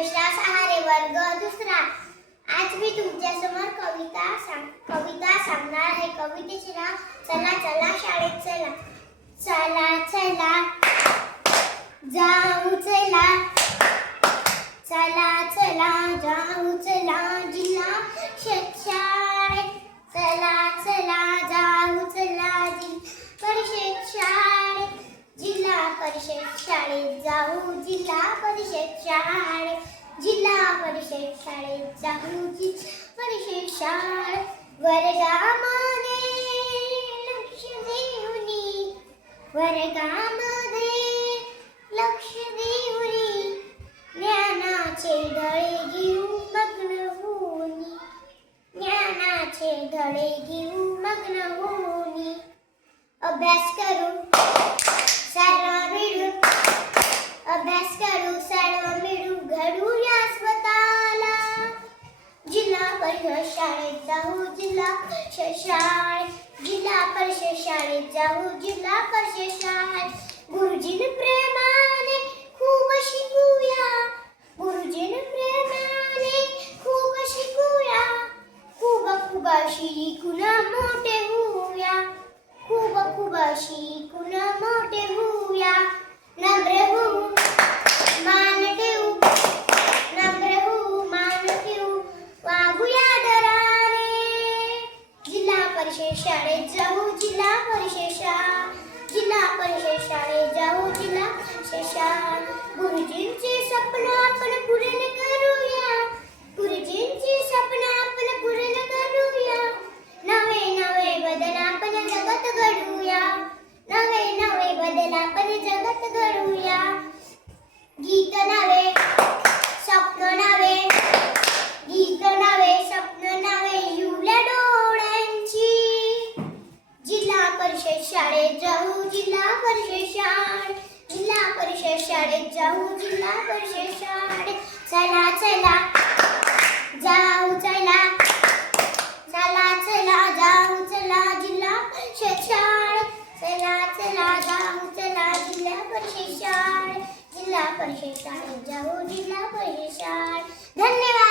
प्रतीक्षा सहारे वर्ग दुसरा. आज मी तुमच्यासमोर कविता सांग कविता सांगणार आहे. कवितेचे नाव चला चला शाळेत चला. चला चला. जाऊ चला. चला चला जाऊ चला जिल्हा शाळेत चला चला जाऊ चला जिल्हा परिषद शाळेत जिल्हा परिषद शाळेत जाऊ जिल्हा परिषद शाळेत जिल्हा परिषद शाळेत जाऊ जिल्हा परिषद शाळेत वर्गामध्ये लक्ष देऊनी वर्गामध्ये लक्ष देऊनी ज्ञानाचे धळे घेऊ मग्न होऊनी ज्ञानाचे धडे घेऊ मग्न होऊनी अभ्यास करू सर्व मिळून अभ्यास करू सर्व मिळून घडूया स्वतःला जिल्हा परिषद शाळेत जाऊ जिल्हा परिषद शाळेत जिल्हा परिषद शाळेत जाऊ जिल्हा परिषद शाळेत गुरुजीन प्रेमाने खूप शिकूया. गुरुजीन प्रेमाने खूप शिकूया. खूप खूप शिकून मोठे होऊया. खूप खूप शिकून मोठे परिषद शाळेत जाऊ जिल्हा परिषद शाळा जिल्हा परिषद शाळेत जाऊ जिल्हा परिषद शाळा गुरुजींचे स्वप्न आपण पूर्ण करूया. गुरुजींचे स्वप्न आपण पूर्ण करूया. नवे नवे बदल आपण जगत घडूया. नवे नवे बदल आपण जगत घडूया. गीत नवे जाऊ परिषद परिषद जाऊ परिषद. चला चला. जाऊ, चला. चला चला, जाऊ, चला परिषद. चला चला, जाऊ, चला परिषद. परिषद जाऊ परिषद. धन्यवाद.